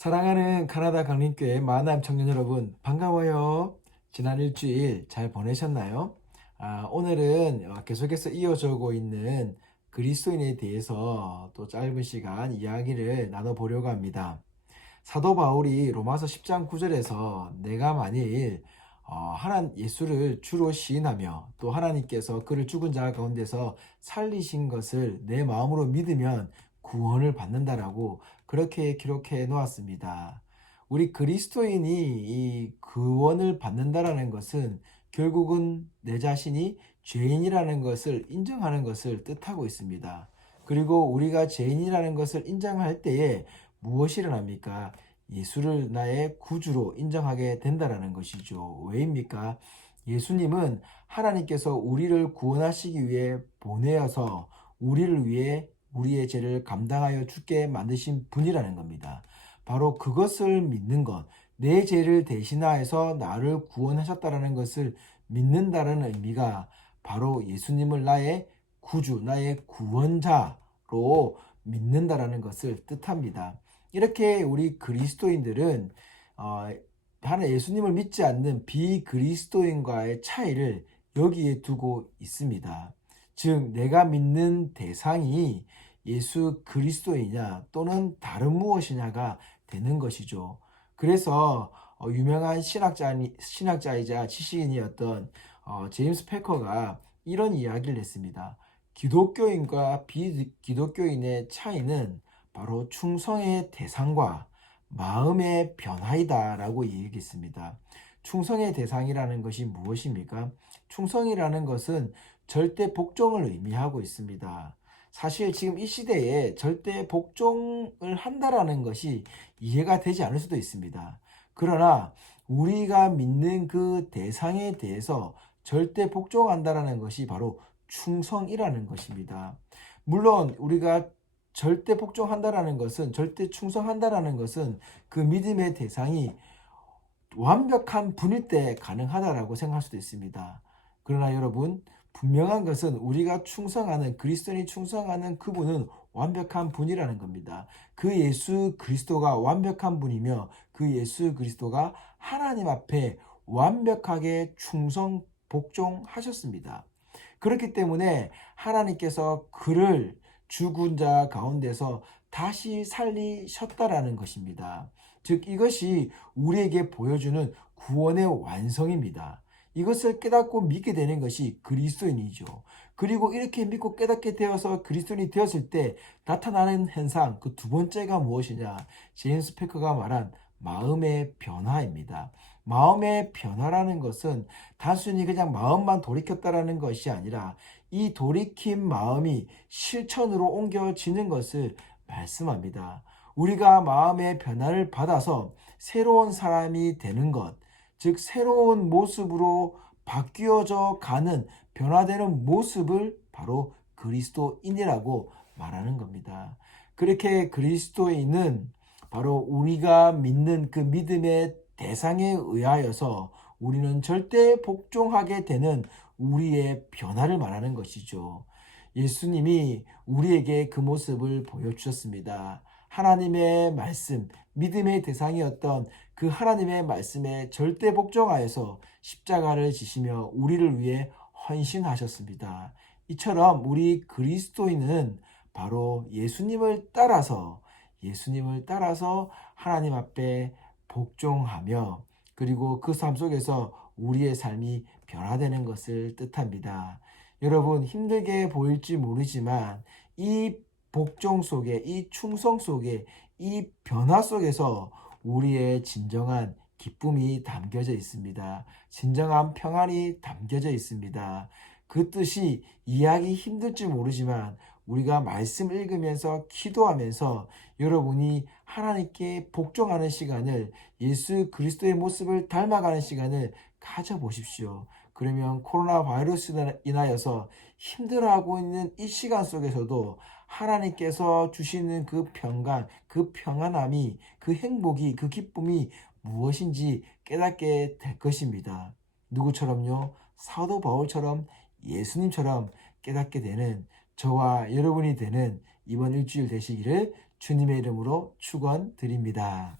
사랑하는 카나다 강림교회 만남 청년 여러분 반가워요. 지난 일주일 잘 보내셨나요? 오늘은 계속해서 이어져 오고 있는 그리스도인에 대해서 또 짧은 시간 이야기를 나눠보려고 합니다. 사도 바울이 로마서 10장 9절에서 내가 만일 예수를 주로 시인하며 또 하나님께서 그를 죽은 자 가운데서 살리신 것을 내 마음으로 믿으면 구원을 받는다라고 그렇게 기록해 놓았습니다. 우리 그리스도인이 이 구원을 받는다라는 것은 결국은 내 자신이 죄인이라는 것을 인정하는 것을 뜻하고 있습니다. 그리고 우리가 죄인이라는 것을 인정할 때에 무엇이 일어납니까? 예수를 나의 구주로 인정하게 된다라는 것이죠. 왜입니까? 예수님은 하나님께서 우리를 구원하시기 위해 보내어서 우리를 위해 우리의 죄를 감당하여 죽게 만드신 분이라는 겁니다. 바로 그것을 믿는 것, 내 죄를 대신하여서 나를 구원하셨다라는 것을 믿는다는 의미가 바로 예수님을 나의 구주, 나의 구원자로 믿는다라는 것을 뜻합니다. 이렇게 우리 그리스도인들은 하나 예수님을 믿지 않는 비그리스도인과의 차이를 여기에 두고 있습니다. 즉 내가 믿는 대상이 예수 그리스도이냐 또는 다른 무엇이냐가 되는 것이죠. 그래서 유명한 신학자이자 지식인이었던 제임스 패커가 이런 이야기를 했습니다. 기독교인과 비기독교인의 차이는 바로 충성의 대상과 마음의 변화이다 라고 얘기했습니다. 충성의 대상이라는 것이 무엇입니까? 충성이라는 것은 절대 복종을 의미하고 있습니다. 사실 지금 이 시대에 절대 복종을 한다라는 것이 이해가 되지 않을 수도 있습니다. 그러나 우리가 믿는 그 대상에 대해서 절대 복종한다라는 것이 바로 충성이라는 것입니다. 물론 우리가 절대 복종한다라는 것은, 절대 충성한다라는 것은 그 믿음의 대상이 완벽한 분일 때 가능하다라고 생각할 수도 있습니다. 그러나 여러분, 분명한 것은 우리가 충성하는, 그리스도인이 충성하는 그분은 완벽한 분이라는 겁니다. 그 예수 그리스도가 완벽한 분이며 그 예수 그리스도가 하나님 앞에 완벽하게 충성 복종하셨습니다. 그렇기 때문에 하나님께서 그를 죽은 자 가운데서 다시 살리셨다라는 것입니다. 즉 이것이 우리에게 보여주는 구원의 완성입니다. 이것을 깨닫고 믿게 되는 것이 그리스도인이죠. 그리고 이렇게 믿고 깨닫게 되어서 그리스도인이 되었을 때 나타나는 현상, 그 두 번째가 무엇이냐? 제임스 패커가 말한 마음의 변화입니다. 마음의 변화라는 것은 단순히 그냥 마음만 돌이켰다라는 것이 아니라 이 돌이킨 마음이 실천으로 옮겨지는 것을 말씀합니다. 우리가 마음의 변화를 받아서 새로운 사람이 되는 것, 즉 새로운 모습으로 바뀌어져 가는 변화되는 모습을 바로 그리스도인이라고 말하는 겁니다. 그렇게 그리스도인은 바로 우리가 믿는 그 믿음의 대상에 의하여서 우리는 절대 복종하게 되는 우리의 변화를 말하는 것이죠. 예수님이 우리에게 그 모습을 보여주셨습니다. 하나님의 말씀, 믿음의 대상이었던 그 하나님의 말씀에 절대 복종하여서 십자가를 지시며 우리를 위해 헌신하셨습니다. 이처럼 우리 그리스도인은 바로 예수님을 따라서 하나님 앞에 복종하며 그리고 그 삶 속에서 우리의 삶이 변화되는 것을 뜻합니다. 여러분 힘들게 보일지 모르지만 이 복종 속에, 이 충성 속에, 이 변화 속에서 우리의 진정한 기쁨이 담겨져 있습니다. 진정한 평안이 담겨져 있습니다. 그 뜻이 이해하기 힘들지 모르지만 우리가 말씀 읽으면서 기도하면서 여러분이 하나님께 복종하는 시간을, 예수 그리스도의 모습을 닮아가는 시간을 가져보십시오. 그러면 코로나 바이러스로 인하여서 힘들어하고 있는 이 시간 속에서도 하나님께서 주시는 그 평강, 그 평안함이, 그 행복이, 그 기쁨이 무엇인지 깨닫게 될 것입니다. 누구처럼요? 사도 바울처럼, 예수님처럼 깨닫게 되는 저와 여러분이 되는 이번 일주일 되시기를 주님의 이름으로 축원드립니다.